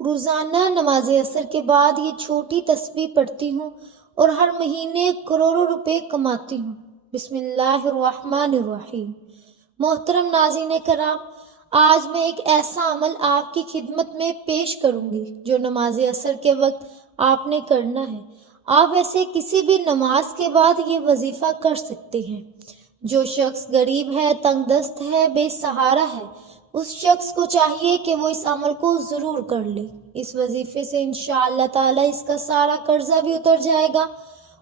روزانہ نماز عصر کے بعد یہ چھوٹی تسبیح پڑھتی ہوں اور ہر مہینے کروڑوں روپے کماتی ہوں۔ بسم اللہ الرحمن الرحیم۔ محترم ناظرین کرام، آج میں ایک ایسا عمل آپ کی خدمت میں پیش کروں گی جو نماز عصر کے وقت آپ نے کرنا ہے۔ آپ ویسے کسی بھی نماز کے بعد یہ وظیفہ کر سکتے ہیں۔ جو شخص غریب ہے، تنگ دست ہے، بے سہارا ہے، اس شخص کو چاہیے کہ وہ اس عمل کو ضرور کر لے۔ اس وظیفے سے انشاءاللہ تعالی اس کا سارا قرضہ بھی اتر جائے گا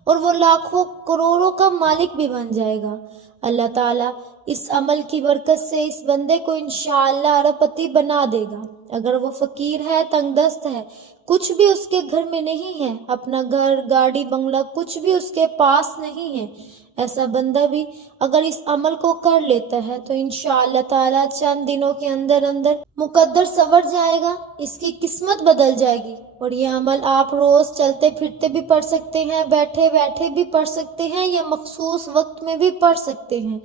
اور وہ لاکھوں کروڑوں کا مالک بھی بن جائے گا۔ اللہ تعالیٰ اس عمل کی برکت سے اس بندے کو انشاءاللہ ارب پتی بنا دے گا۔ اگر وہ فقیر ہے، تنگ دست ہے، کچھ بھی اس کے گھر میں نہیں ہے، اپنا گھر، گاڑی، بنگلہ کچھ بھی اس کے پاس نہیں ہے، ایسا بندہ بھی اگر اس عمل کو کر لیتا ہے تو انشاءاللہ تعالیٰ چند دنوں کے اندر مقدر سنور جائے گا، اس کی قسمت بدل جائے گی۔ اور یہ عمل آپ روز چلتے پھرتے بھی پڑھ سکتے ہیں، بیٹھے بیٹھے بھی پڑھ سکتے ہیں یا مخصوص وقت میں بھی پڑھ سکتے ہیں۔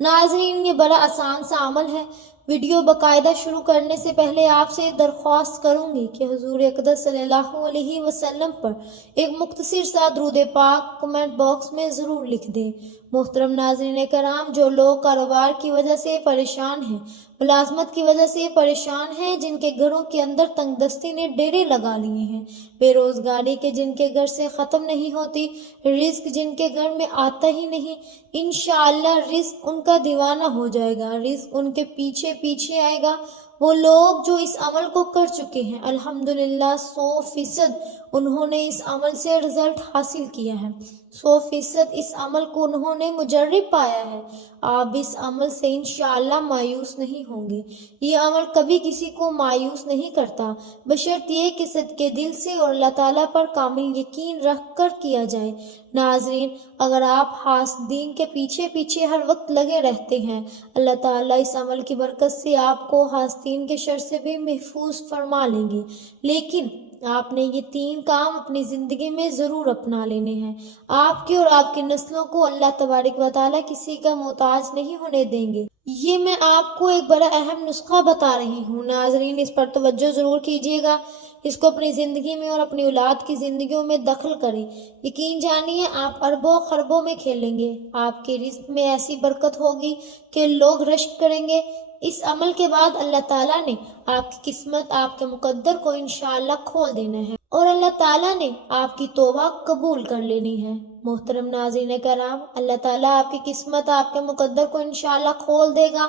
ناظرین، یہ بڑا آسان سا عمل ہے۔ ویڈیو باقاعدہ شروع کرنے سے پہلے آپ سے درخواست کروں گی کہ حضور اقدس صلی اللہ علیہ وسلم پر ایک مختصر سا درود پاک کمنٹ باکس میں ضرور لکھ دیں۔ محترم ناظرین کرام، جو لوگ کاروبار کی وجہ سے پریشان ہیں، ملازمت کی وجہ سے پریشان ہیں، جن کے گھروں کے اندر تنگ دستی نے ڈیرے لگا لیے ہیں، بے روزگاری کے جن کے گھر سے ختم نہیں ہوتی، رزق جن کے گھر میں آتا ہی نہیں، انشاءاللہ رزق ان کا دیوانہ ہو جائے گا، رزق ان کے پیچھے پیچھے آئے گا۔ وہ لوگ جو اس عمل کو کر چکے ہیں، الحمدللہ 100% انہوں نے اس عمل سے رزلٹ حاصل کیا ہے، 100% اس عمل کو انہوں نے مجرب پایا ہے۔ آپ اس عمل سے انشاءاللہ مایوس نہیں ہوں گے۔ یہ عمل کبھی کسی کو مایوس نہیں کرتا، بشرط یہ کہ صدقے دل سے اور اللہ تعالیٰ پر کامل یقین رکھ کر کیا جائے۔ ناظرین، اگر آپ حاسدین کے پیچھے پیچھے ہر وقت لگے رہتے ہیں، اللہ تعالیٰ اس عمل کی برکت سے آپ کو حاسدین کے شر سے بھی محفوظ فرما لیں گے۔ لیکن آپ نے یہ 3 کام اپنی زندگی میں ضرور اپنا لینے ہیں۔ آپ کے اور آپ کی نسلوں کو اللہ تبارک و تعالیٰ کسی کا محتاج نہیں ہونے دیں گے۔ یہ میں آپ کو ایک بڑا اہم نسخہ بتا رہی ہوں۔ ناظرین، اس پر توجہ ضرور کیجیے گا، اس کو اپنی زندگی میں اور اپنی اولاد کی زندگیوں میں دخل کریں۔ یقین جانیے، آپ اربوں خربوں میں کھیلیں گے، آپ کے رزق میں ایسی برکت ہوگی کہ لوگ رشک کریں گے۔ اس عمل کے بعد اللہ تعالیٰ نے آپ کی قسمت، آپ کے مقدر کو انشاءاللہ کھول دینا ہے اور اللہ تعالیٰ نے آپ کی توبہ قبول کر لینی ہے۔ محترم ناظرین کرام، اللہ تعالیٰ آپ کی قسمت، آپ کے مقدر کو انشاءاللہ کھول دے گا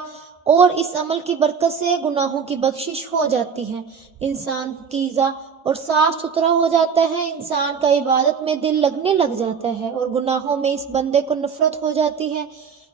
اور اس عمل کی برکت سے گناہوں کی بخشش ہو جاتی ہے، انسان پاکیزہ اور صاف ستھرا ہو جاتا ہے، انسان کا عبادت میں دل لگنے لگ جاتا ہے اور گناہوں میں اس بندے کو نفرت ہو جاتی ہے۔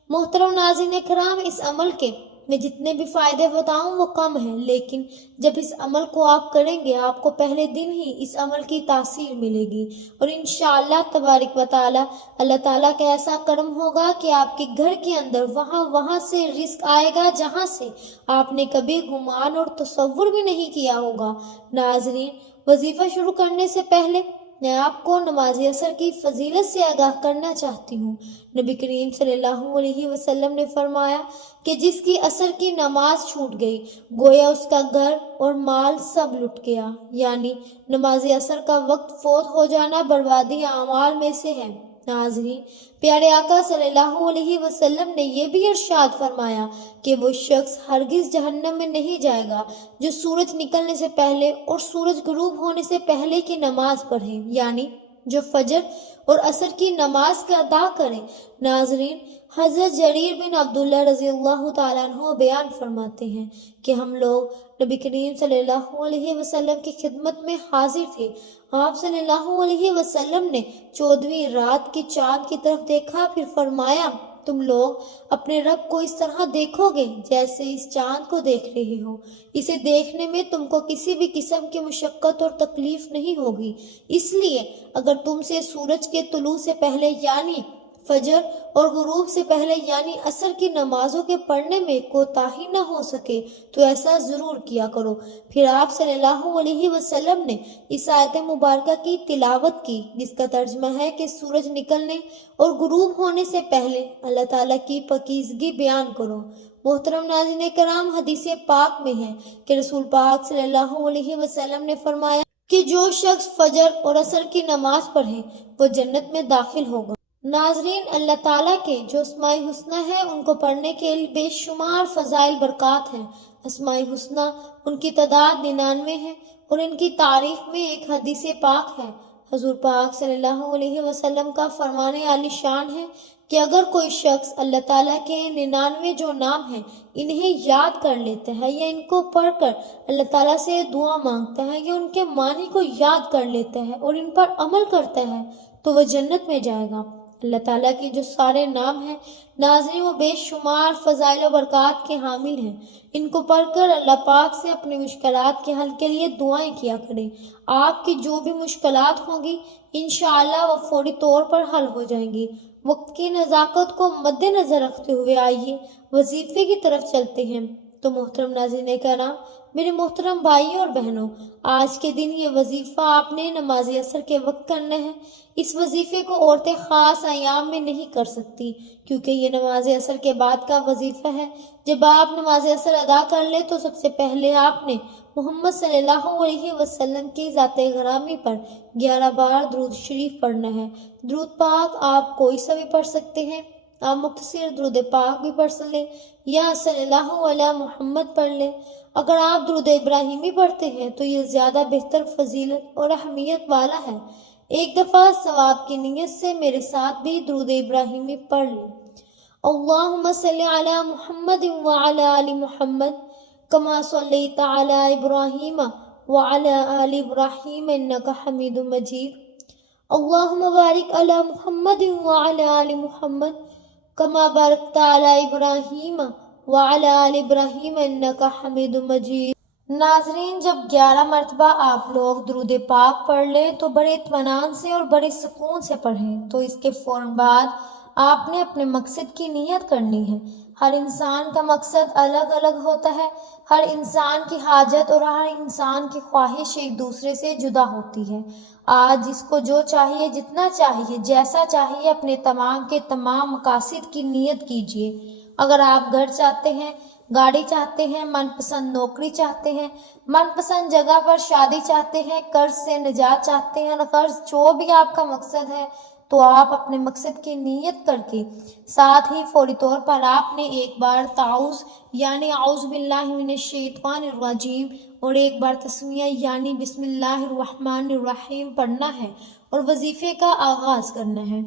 محترم ناظرین کرام، اس عمل کے میں جتنے بھی فائدے بتاؤں وہ کم ہیں، لیکن جب اس عمل کو آپ کریں گے، آپ کو پہلے دن ہی اس عمل کی تاثیر ملے گی اور انشاءاللہ تبارک و تعالی اللہ تعالیٰ کا ایسا کرم ہوگا کہ آپ کے گھر کے اندر وہاں سے رزق آئے گا جہاں سے آپ نے کبھی گمان اور تصور بھی نہیں کیا ہوگا۔ ناظرین، وظیفہ شروع کرنے سے پہلے میں آپ کو نماز عصر کی فضیلت سے آگاہ کرنا چاہتی ہوں۔ نبی کریم صلی اللہ علیہ وسلم نے فرمایا کہ جس کی عصر کی نماز چھوٹ گئی، گویا اس کا گھر اور مال سب لٹ گیا، یعنی نماز عصر کا وقت فوت ہو جانا بربادی اعمال میں سے ہے۔ ناظرین، پیارے آقا صلی اللہ علیہ وسلم نے یہ بھی ارشاد فرمایا کہ وہ شخص ہرگز جہنم میں نہیں جائے گا جو سورج نکلنے سے پہلے اور سورج غروب ہونے سے پہلے کی نماز پڑھے، یعنی جو فجر اور عصر کی نماز کا ادا کرے۔ ناظرین، حضرت جریر بن عبداللہ رضی اللہ تعالیٰ عنہ بیان فرماتے ہیں کہ ہم لوگ نبی کریم صلی اللہ علیہ وسلم کی خدمت میں حاضر تھے۔ آپ صلی اللہ علیہ وسلم نے 14ویں رات کی چاند کی طرف دیکھا، پھر فرمایا، تم لوگ اپنے رب کو اس طرح دیکھو گے جیسے اس چاند کو دیکھ رہے ہو۔ اسے دیکھنے میں تم کو کسی بھی قسم کی مشقت اور تکلیف نہیں ہوگی، اس لیے اگر تم سے سورج کے طلوع سے پہلے یعنی فجر اور غروب سے پہلے یعنی عصر کی نمازوں کے پڑھنے میں کوتاہی نہ ہو سکے تو ایسا ضرور کیا کرو۔ پھر آپ صلی اللہ علیہ وسلم نے اس آیت مبارکہ کی تلاوت کی، جس کا ترجمہ ہے کہ سورج نکلنے اور غروب ہونے سے پہلے اللہ تعالیٰ کی پاکیزگی بیان کرو۔ محترم ناظرین کرام، حدیث پاک میں ہے کہ رسول پاک صلی اللہ علیہ وسلم نے فرمایا کہ جو شخص فجر اور عصر کی نماز پڑھے وہ جنت میں داخل ہوگا۔ ناظرین، اللہ تعالیٰ کے جو اسماء حسنہ ہیں ان کو پڑھنے کے بے شمار فضائل برکات ہیں۔ اسماء حسنہ ان کی تعداد 99 ہے اور ان کی تعریف میں ایک حدیث پاک ہے۔ حضور پاک صلی اللہ علیہ وسلم کا فرمان عالی شان ہے کہ اگر کوئی شخص اللہ تعالیٰ کے 99 جو نام ہیں انہیں یاد کر لیتا ہے یا ان کو پڑھ کر اللہ تعالیٰ سے دعا مانگتا ہے یا ان کے معنی کو یاد کر لیتا ہے اور ان پر عمل کرتا ہے تو وہ جنت میں جائے گا۔ اللہ تعالیٰ کے جو سارے نام ہیں ناظرین وہ بے شمار فضائل و برکات کے حامل ہیں۔ ان کو پڑھ کر اللہ پاک سے اپنی مشکلات کے حل کے لیے دعائیں کیا کریں۔ آپ کی جو بھی مشکلات ہوں گی انشاءاللہ وہ فوری طور پر حل ہو جائیں گی۔ وقت کی نزاکت کو مد نظر رکھتے ہوئے آئیے وظیفے کی طرف چلتے ہیں۔ تو محترم ناظرین کرام، میرے محترم بھائیوں اور بہنوں، آج کے دن یہ وظیفہ آپ نے نماز عصر کے وقت کرنا ہے۔ اس وظیفے کو عورتیں خاص ایام میں نہیں کر سکتی کیونکہ یہ نماز عصر کے بعد کا وظیفہ ہے۔ جب آپ نماز عصر ادا کر لیں تو سب سے پہلے آپ نے محمد صلی اللہ علیہ وسلم کی ذات گرامی پر 11 بار درود شریف پڑھنا ہے۔ درود پاک آپ کوئی سا بھی پڑھ سکتے ہیں۔ آپ مختصر درود پاک بھی پڑھ لیں یا صلی اللہ علیہ محمد پڑھ لیں۔ اگر آپ درود ابراہیمی پڑھتے ہیں تو یہ زیادہ بہتر فضیلت اور اہمیت والا ہے۔ ایک دفعہ ثواب کی نیت سے میرے ساتھ بھی درود ابراہیمی پڑھ لیں۔ اللہم صلی علی محمد وعلی آل محمد کما صلیت علی ابراہیم وعلی آل ابراہیم انک حمید مجید۔ اللہم بارک علی محمد وعلی آل محمد کما بارکت علی ابراہیم وعلی آل ابراہیم انک حمید مجید۔ ناظرین، جب 11 مرتبہ آپ لوگ درود پاک پڑھ لیں تو بڑے اطمینان سے اور بڑے سکون سے پڑھیں۔ تو اس کے فوراً بعد آپ نے اپنے مقصد کی نیت کرنی ہے۔ ہر انسان کا مقصد الگ الگ ہوتا ہے۔ ہر انسان کی حاجت اور ہر انسان کی خواہش ایک دوسرے سے جدا ہوتی ہے۔ آج جس کو جو چاہیے، جتنا چاہیے، جیسا چاہیے، اپنے تمام کے تمام مقاصد کی نیت کیجیے۔ اگر آپ گھر چاہتے ہیں، گاڑی چاہتے ہیں، من پسند نوکری چاہتے ہیں، من پسند جگہ پر شادی چاہتے ہیں، قرض سے نجات چاہتے ہیں، قرض جو بھی آپ کا مقصد ہے تو آپ اپنے مقصد کی نیت کر کے ساتھ ہی فوری طور پر آپ نے ایک بار تعوذ یعنی اعوذ باللہ من الشیطان الرجیم اور ایک بار تسمیہ یعنی بسم اللہ الرحمن الرحیم پڑھنا ہے اور وظیفے کا آغاز کرنا ہے۔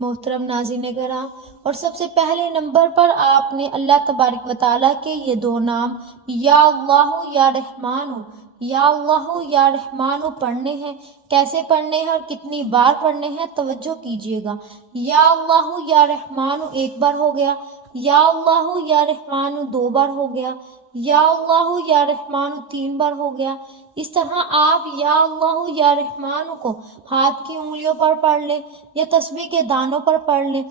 محترم ناظرین کرام، اور سب سے پہلے نمبر پر آپ نے اللہ تبارک و تعالیٰ کے یہ 2 نام یا اللہ یا رحمان یا اللہ یا رحمان پڑھنے ہیں۔ کیسے پڑھنے ہیں اور کتنی بار پڑھنے ہیں توجہ کیجیے گا۔ یا اللہ یا رحمان 1 بار ہو گیا، یا اللہ یا رحمان 2 بار ہو گیا، یا اللہ یا رحمان 3 بار ہو گیا۔ اس طرح آپ یا اللہ یا رحمان کو ہاتھ کی انگلیوں پر پڑھ لیں یا تسبیح کے دانوں پر پڑھ لیں۔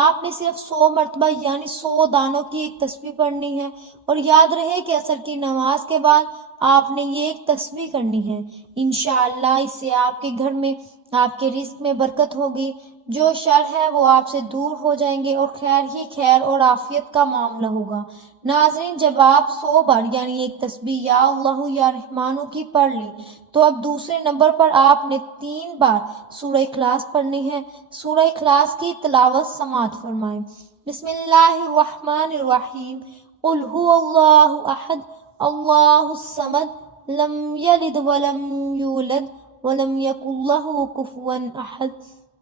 آپ نے صرف 100 مرتبہ یعنی 100 دانوں کی ایک تسبیح پڑھنی ہے اور یاد رہے کہ عصر کی نماز کے بعد آپ نے یہ ایک تسبیح کرنی ہے۔ انشاءاللہ اس سے آپ کے گھر میں، آپ کے رزق میں برکت ہوگی، جو شر ہے وہ آپ سے دور ہو جائیں گے اور خیر ہی خیر اور عافیت کا معاملہ ہوگا۔ ناظرین، جب آپ 100 بار یعنی ایک تسبیح یا اللہ یا رحمان کی پڑھ لیں تو اب دوسرے نمبر پر آپ نے 3 بار سورہ اخلاص پڑھنی ہے۔ سورہ اخلاص کی تلاوت سماعت فرمائیں۔ بسم اللہ الرحمن الرحیم۔ قل هو اللہ احد اللہ الصمد لم یلد ولم یولد ولم یکن لہ کفوا احد۔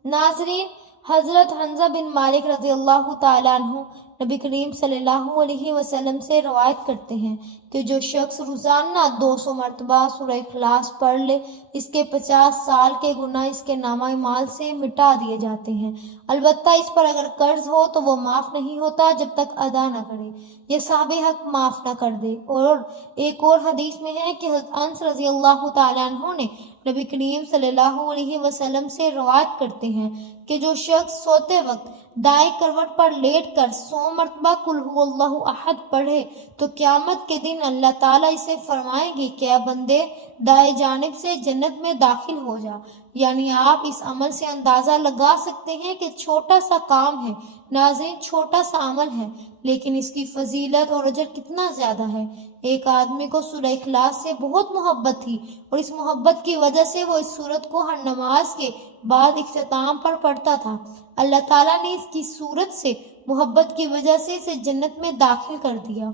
ناظرین، حضرت حنزہ بن مالک رضی اللہ تعالیٰ عنہ نبی کریم صلی اللہ علیہ وسلم سے روایت کرتے ہیں کہ جو شخص روزانہ 200 مرتبہ سورہ اخلاص پڑھ لے اس کے 50 سال کے گناہ اس کے نامہ اعمال سے مٹا دیے جاتے ہیں۔ البتہ اس پر اگر قرض ہو تو وہ معاف نہیں ہوتا جب تک ادا نہ کرے یا صاحب حق معاف نہ کر دے۔ اور ایک اور حدیث میں ہے کہ حضرت انس رضی اللہ تعالیٰ عنہ نے نبی کریم صلی اللہ علیہ وسلم سے روایت کرتے ہیں کہ جو شخص سوتے وقت دائیں کروٹ پر لیٹ کر 100 مرتبہ قل هو اللہ احد پڑھے تو قیامت کے دن اللہ تعالیٰ اسے فرمائیں گے کہ اے بندے دائیں جانب سے جنت میں داخل ہو جا۔ یعنی آپ اس عمل سے اندازہ لگا سکتے ہیں کہ چھوٹا سا کام ہے، ناظرین چھوٹا سا عمل ہے، لیکن اس کی فضیلت اور اجر کتنا زیادہ ہے۔ ایک آدمی کو سورہ اخلاص سے بہت محبت تھی اور اس محبت کی وجہ سے وہ اس سورت کو ہر نماز کے بعد اختتام پر پڑھتا تھا۔ اللہ تعالیٰ نے اس کی سورت سے محبت کی وجہ سے اسے جنت میں داخل کر دیا۔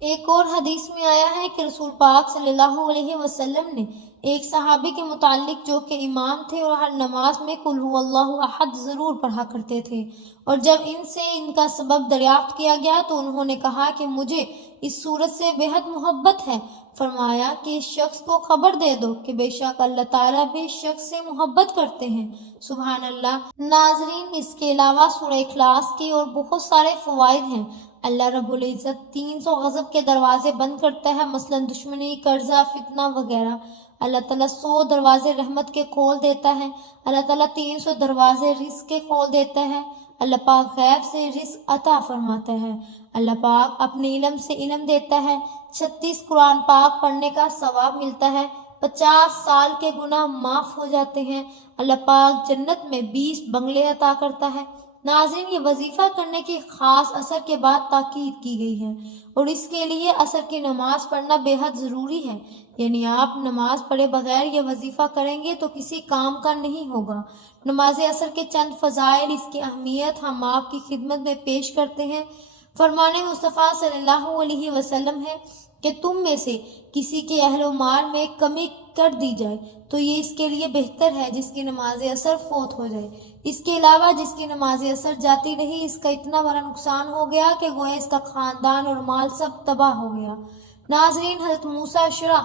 ایک اور حدیث میں آیا ہے کہ رسول پاک صلی اللہ علیہ وسلم نے ایک صحابی کے متعلق جو کہ امام تھے اور ہر نماز میں قل هو اللہ احد ضرور پڑھا کرتے تھے، اور جب ان سے ان کا سبب دریافت کیا گیا تو انہوں نے کہا کہ مجھے اس صورت سے بے حد محبت ہے۔ فرمایا کہ اس شخص کو خبر دے دو کہ بے شک اللہ تعالیٰ بھی اس شخص سے محبت کرتے ہیں۔ سبحان اللہ۔ ناظرین، اس کے علاوہ سورہ اخلاص کی اور بہت سارے فوائد ہیں۔ اللہ رب العزت 300 غضب کے دروازے بند کرتا ہے، مثلا دشمنی، قرضہ، فتنہ وغیرہ۔ اللہ تعالیٰ 100 دروازے رحمت کے کھول دیتا ہے۔ اللہ تعالیٰ 300 دروازے رزق کے کھول دیتا ہے۔ اللہ پاک غیب سے رزق عطا فرماتا ہے۔ اللہ پاک اپنے علم سے علم دیتا ہے۔ 36 قرآن پاک پڑھنے کا ثواب ملتا ہے۔ 50 سال کے گناہ معاف ہو جاتے ہیں۔ اللہ پاک جنت میں 20 بنگلے عطا کرتا ہے۔ ناظرین، یہ وظیفہ کرنے کی خاص عصر کے بعد تاکید کی گئی ہے اور اس کے لیے عصر کی نماز پڑھنا بے حد ضروری ہے۔ یعنی آپ نماز پڑھے بغیر یہ وظیفہ کریں گے تو کسی کام کا نہیں ہوگا۔ نماز عصر کے چند فضائل، اس کی اہمیت ہم آپ کی خدمت میں پیش کرتے ہیں۔ فرمان مصطفیٰ صلی اللہ علیہ وسلم ہے کہ تم میں سے کسی کے اہل و مال میں کمی کر دی جائے تو یہ اس کے لیے بہتر ہے جس کی نماز عصر فوت ہو جائے۔ اس کے علاوہ جس کی نماز عصر جاتی رہی، اس کا اتنا بڑا نقصان ہو گیا کہ گویا اس کا خاندان اور مال سب تباہ ہو گیا۔ ناظرین، حضرت موسیٰ اشعری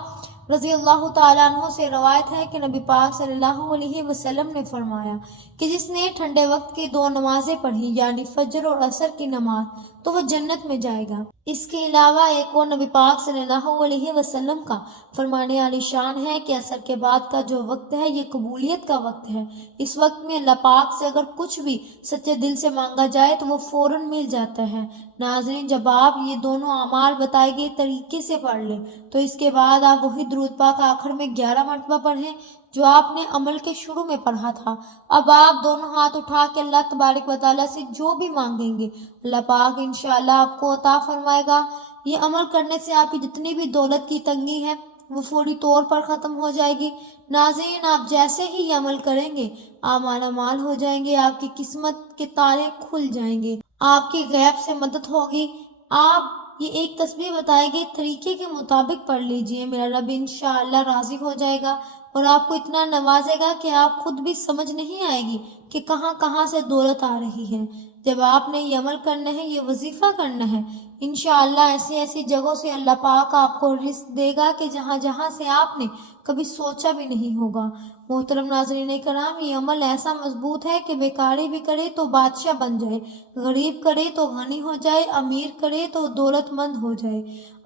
رضی اللہ تعالیٰ عنہ سے روایت ہے کہ نبی پاک صلی اللہ علیہ وسلم نے فرمایا کہ جس نے ٹھنڈے وقت کی 2 نمازیں پڑھی، یعنی فجر اور عصر کی نماز، تو وہ جنت میں جائے گا۔ اس کے علاوہ ایک اور نبی پاک صلی اللہ علیہ وسلم کا فرمان عالی شان ہے کہ عصر کے بعد کا جو وقت ہے یہ قبولیت کا وقت ہے۔ اس وقت میں اللہ پاک سے اگر کچھ بھی سچے دل سے مانگا جائے تو وہ فوراً مل جاتا ہے۔ ناظرین، جب آپ یہ دونوں اعمال بتائے گئے طریقے سے پڑھ لیں تو اس کے بعد آپ وہی درود پاک آخر میں 11 مرتبہ پڑھیں جو آپ نے عمل کے شروع میں پڑھا تھا۔ اب آپ دونوں ہاتھ اٹھا کے اللہ تبارک و تعالیٰ سے جو بھی مانگیں گے اللہ پاک انشاءاللہ آپ کو عطا فرمائے گا۔ یہ عمل کرنے سے آپ کی جتنی بھی دولت کی تنگی ہے وہ فوری طور پر ختم ہو جائے گی۔ ناظرین، آپ جیسے ہی یہ عمل کریں گے آپ مالا مال ہو جائیں گے، آپ کی قسمت کے تالے کھل جائیں گے، آپ کی غیب سے مدد ہوگی۔ آپ یہ ایک تسبیح بتائے گئے طریقے کے مطابق پڑھ لیجئے، میرا رب انشاءاللہ راضی ہو جائے گا اور آپ کو اتنا نوازے گا کہ آپ خود بھی سمجھ نہیں آئے گی کہ کہاں کہاں سے دولت آ رہی ہے۔ جب آپ نے یہ عمل کرنا ہے، یہ وظیفہ کرنا ہے، انشاءاللہ ایسی ایسی جگہوں سے اللہ پاک آپ کو رزق دے گا کہ جہاں جہاں سے آپ نے کبھی سوچا بھی نہیں ہوگا۔ محترم ناظرین کرام، یہ عمل ایسا مضبوط ہے کہ بیکاری بھی کرے تو بادشاہ بن جائے، غریب کرے تو غنی ہو جائے، امیر کرے تو دولت مند ہو جائے۔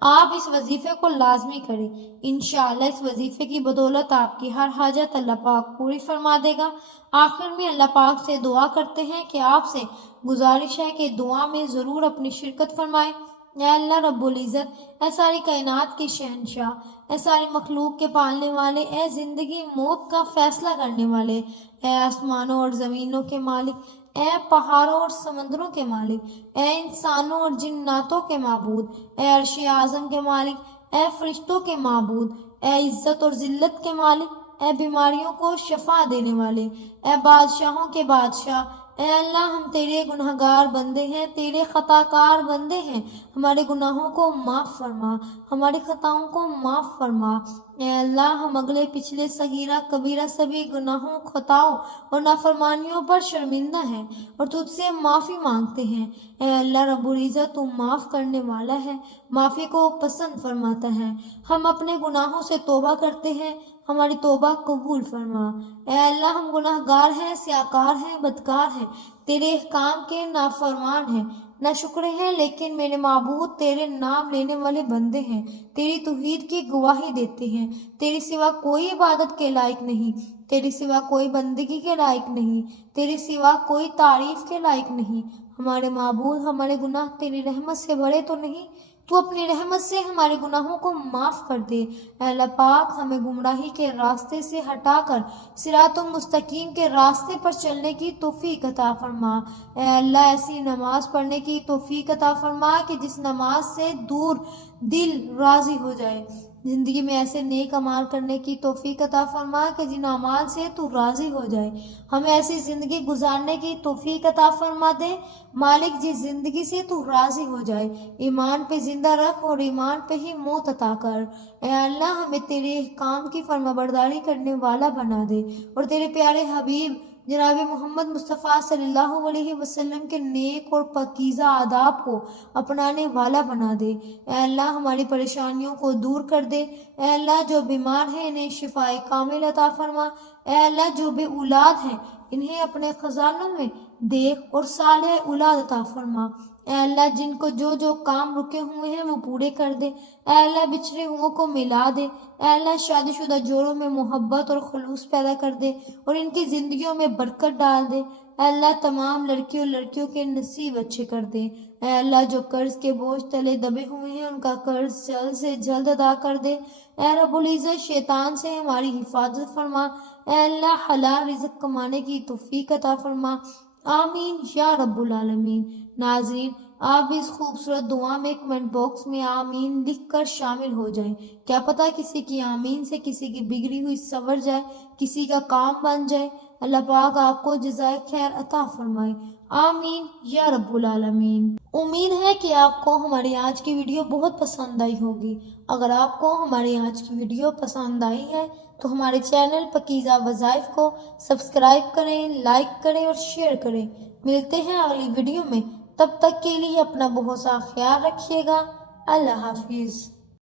آپ اس وظیفے کو لازمی کریں، انشاءاللہ اس وظیفے کی بدولت آپ کی ہر حاجت اللہ پاک پوری فرما دے گا۔ آخر میں اللہ پاک سے دعا کرتے ہیں کہ آپ سے گزارش ہے کہ دعا میں ضرور اپنی شرکت فرمائیں۔ اے اللہ رب العزت، اے ساری کائنات کی شہنشاہ، اے ساری مخلوق کے پالنے والے، اے زندگی موت کا فیصلہ کرنے والے، اے آسمانوں اور زمینوں کے مالک، اے پہاڑوں اور سمندروں کے مالک، اے انسانوں اور جناتوں کے معبود، اے عرش اعظم کے مالک، اے فرشتوں کے معبود، اے عزت اور ذلت کے مالک، اے بیماریوں کو شفا دینے والے، اے بادشاہوں کے بادشاہ، اے اللہ ہم تیرے گنہگار بندے ہیں، تیرے خطا کار بندے ہیں، ہمارے گناہوں کو معاف فرما، ہماری خطاؤں کو معاف فرما۔ اے اللہ ہم اگلے پچھلے صغیرہ کبیرہ سبھی گناہوں، خطاؤں اور نافرمانیوں پر شرمندہ ہیں اور تجھ سے معافی مانگتے ہیں۔ اے اللہ رب العزت، تو معاف کرنے والا ہے، معافی کو پسند فرماتا ہے۔ ہم اپنے گناہوں سے توبہ کرتے ہیں، ہماری توبہ قبول فرما۔ اے اللہ ہم گناہ گار ہیں، سیاکار ہیں، بدکار ہیں، تیرے احکام کے نافرمان ہیں، ناشکرے ہیں، لیکن میرے معبود تیرے نام لینے والے بندے ہیں، تیری توحید کی گواہی دیتے ہیں۔ تیری سوا کوئی عبادت کے لائق نہیں، تیری سوا کوئی بندگی کے لائق نہیں، تیری سوا کوئی تعریف کے لائق نہیں۔ ہمارے معبود، ہمارے گناہ تیری رحمت سے بڑے تو نہیں، تو اپنی رحمت سے ہمارے گناہوں کو معاف کر دے۔ اے اللہ پاک ہمیں گمراہی کے راستے سے ہٹا کر صراط مستقیم کے راستے پر چلنے کی توفیق عطا فرما۔ اے اللہ ایسی نماز پڑھنے کی توفیق عطا فرما کہ جس نماز سے دور دل راضی ہو جائے۔ زندگی میں ایسے نیک اعمال کرنے کی توفیق عطا فرما کہ جن اعمال سے تو راضی ہو جائے۔ ہمیں ایسی زندگی گزارنے کی توفیق عطا فرما دے مالک جس زندگی سے تو راضی ہو جائے۔ ایمان پہ زندہ رکھ اور ایمان پہ ہی موت عطا کر۔ اے اللہ ہمیں تیرے احکام کی فرما برداری کرنے والا بنا دے اور تیرے پیارے حبیب جناب محمد مصطفیٰ صلی اللہ علیہ وسلم کے نیک اور پاکیزہ آداب کو اپنانے والا بنا دے۔ اے اللہ ہماری پریشانیوں کو دور کر دے۔ اے اللہ جو بیمار ہیں انہیں شفاء کامل عطا فرما۔ اے اللہ جو بے اولاد ہیں انہیں اپنے خزانوں میں دیکھ اور صالح اولاد عطا فرما۔ اے اللہ جن کو جو کام رکے ہوئے ہیں وہ پورے کر دے۔ اے اللہ بچھڑے ہوئوں کو ملا دے۔ اے اللہ شادی شدہ جوڑوں میں محبت اور خلوص پیدا کر دے اور ان کی زندگیوں میں برکت ڈال دے۔ اے اللہ تمام لڑکیوں لڑکیوں کے نصیب اچھے کر دے۔ اے اللہ جو قرض کے بوجھ تلے دبے ہوئے ہیں ان کا قرض جلد سے جلد ادا کر دے۔ اے رب العزت شیطان سے ہماری حفاظت فرما۔ اے اللہ حلال رزق کمانے کی توفیق عطا فرما۔ آمین یا رب العالمین۔ ناظرین آپ بھی اس خوبصورت دعا میں کمنٹ باکس میں آمین لکھ کر شامل ہو جائیں۔ کیا پتہ کسی کی آمین سے کسی کی بگڑی ہوئی سنور جائے، کسی کا کام بن جائے۔ اللہ پاک آپ کو جزائے خیر عطا فرمائے۔ آمین یا رب العالمین۔ امید ہے کہ آپ کو ہماری آج کی ویڈیو بہت پسند آئی ہوگی۔ اگر آپ کو ہماری آج کی ویڈیو پسند آئی ہے تو ہمارے چینل پاکیزہ وظائف کو سبسکرائب کریں، لائک کریں اور شیئر کریں۔ ملتے ہیں اگلی ویڈیو میں، تب تک کے لیے اپنا بہت سا خیال رکھیے گا۔ اللہ حافظ۔